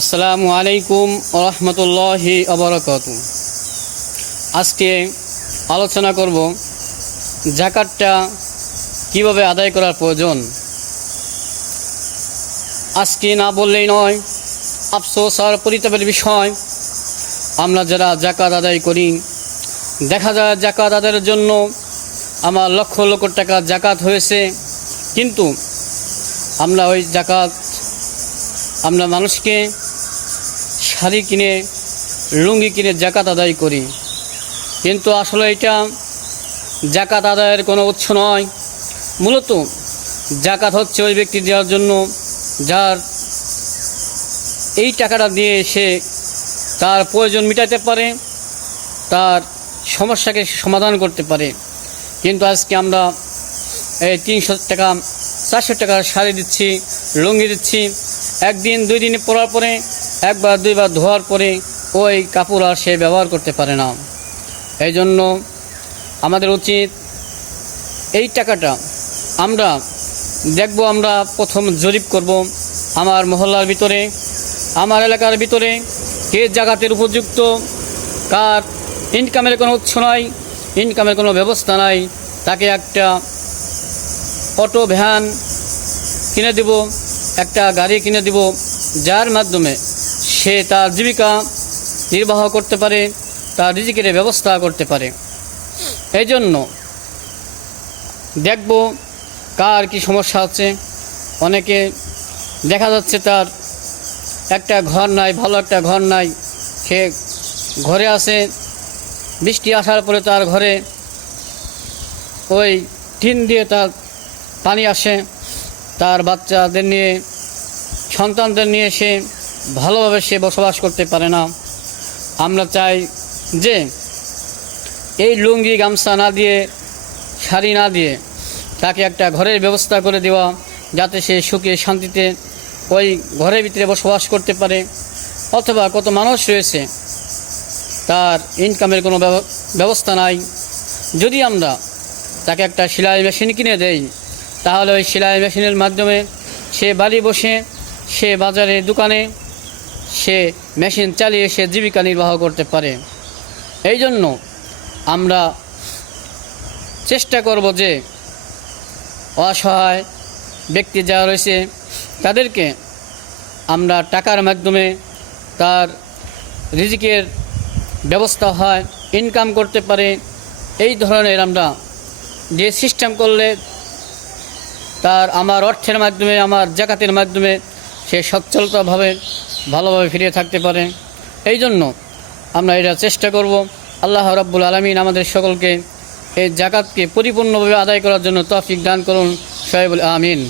আসসালামু আলাইকুম রহমতুল্লাহি অবরকত আজকে আলোচনা করব জাকাতটা কীভাবে আদায় করার প্রয়োজন। আজকে না বললেই নয়, আফসোস আর পরিতাপের বিষয়, আমরা যারা জাকাত আদায় করি, দেখা যায় জাকাত আদায়ের জন্য আমার লক্ষ লক্ষ টাকা জাকাত হয়েছে, কিন্তু আমরা ওই জাকাত আমরা মানুষকে শাড়ি কিনে, লুঙ্গি কিনে জাকাত আদায় করি। কিন্তু আসলে এটা জাকাত আদায়ের কোনো উৎস নয়। মূলত জাকাত হচ্ছে ওই ব্যক্তি দেওয়ার জন্য, যার এই টাকাটা দিয়ে সে তার প্রয়োজন মেটাতে পারে, তার সমস্যাকে সমাধান করতে পারে। কিন্তু আজকে আমরা এই তিনশো টাকা, চারশো টাকা শাড়ি দিচ্ছি, লুঙ্গি দিচ্ছি। একদিন, দুই দিন পরার পরে একবার, দুইবার ধোয়ার পরে ওই কাপড় আর সে ব্যবহার করতে পারে না। এই জন্য আমাদের উচিত এই টাকাটা আমরা দেখব, আমরা প্রথম জরিপ করব আমার মহল্লার ভিতরে, আমার এলাকার ভিতরে, কে জাগাতের উপযুক্ত, কার ইনকামের কোনো উৎস নাই ইনকামের কোনো ব্যবস্থা নাই, তাকে একটা অটো ভ্যান কিনে দেব, একটা গাড়ি কিনে দেব, যার মাধ্যমে সে তার জীবিকা নির্বাহ করতে পারে, তার রিজিকের ব্যবস্থা করতে পারে। এই জন্য দেখব কার কি সমস্যা আছে অনেকে দেখা যাচ্ছে তার একটা ঘর নাই, ভালো একটা ঘর নাই, সে ঘরে আসে বৃষ্টি আসার পরে তার ঘরে ওই টিন দিয়ে তার পানি আসে। তার বাচ্চাদের নিয়ে, সন্তানদের নিয়ে সে ভালোভাবে সে বসবাস করতে পারে না। আমরা চাই যে এই লুঙ্গি, গামছা না দিয়ে, শাড়ি না দিয়ে তাকে একটা ঘরের ব্যবস্থা করে দেওয়া, যাতে সে সুখে, শান্তিতে ওই ঘরের ভিতরে বসবাস করতে পারে। অথবা কত মানুষ রয়েছে, তার ইনকামের কোনো ব্যব- ব্যবস্থা নাই। যদি আমরা তাকে একটা সেলাই মেশিন কিনে দেই, তাহলে ওই সেলাই মেশিনের মাধ্যমে সে বাড়ি বসে, সে বাজারে, দোকানে সে মেশিন চালিয়ে সে জীবিকা নির্বাহ করতে পারে। এই জন্য আমরা চেষ্টা করব যে অসহায় ব্যক্তি যারা রয়েছে, তাদেরকে আমরা টাকার মাধ্যমে তার রিজিকের ব্যবস্থা হয় ইনকাম করতে পারে। এই ধরনের আমরা যে সিস্টেম করলে তার আমার অর্থের মাধ্যমে, আমার জাকাতের মাধ্যমে সে সচ্ছলতাভাবে ভালোভাবে ফিরে থাকতে পারে। এই জন্য আমরা এটা চেষ্টা করব। আল্লাহ রাব্বুল আলমিন আমাদের সকলকে এই জাকাতকে পরিপূর্ণভাবে আদায় করার জন্য তফিক দান করুন। সাহেবুল আমিন।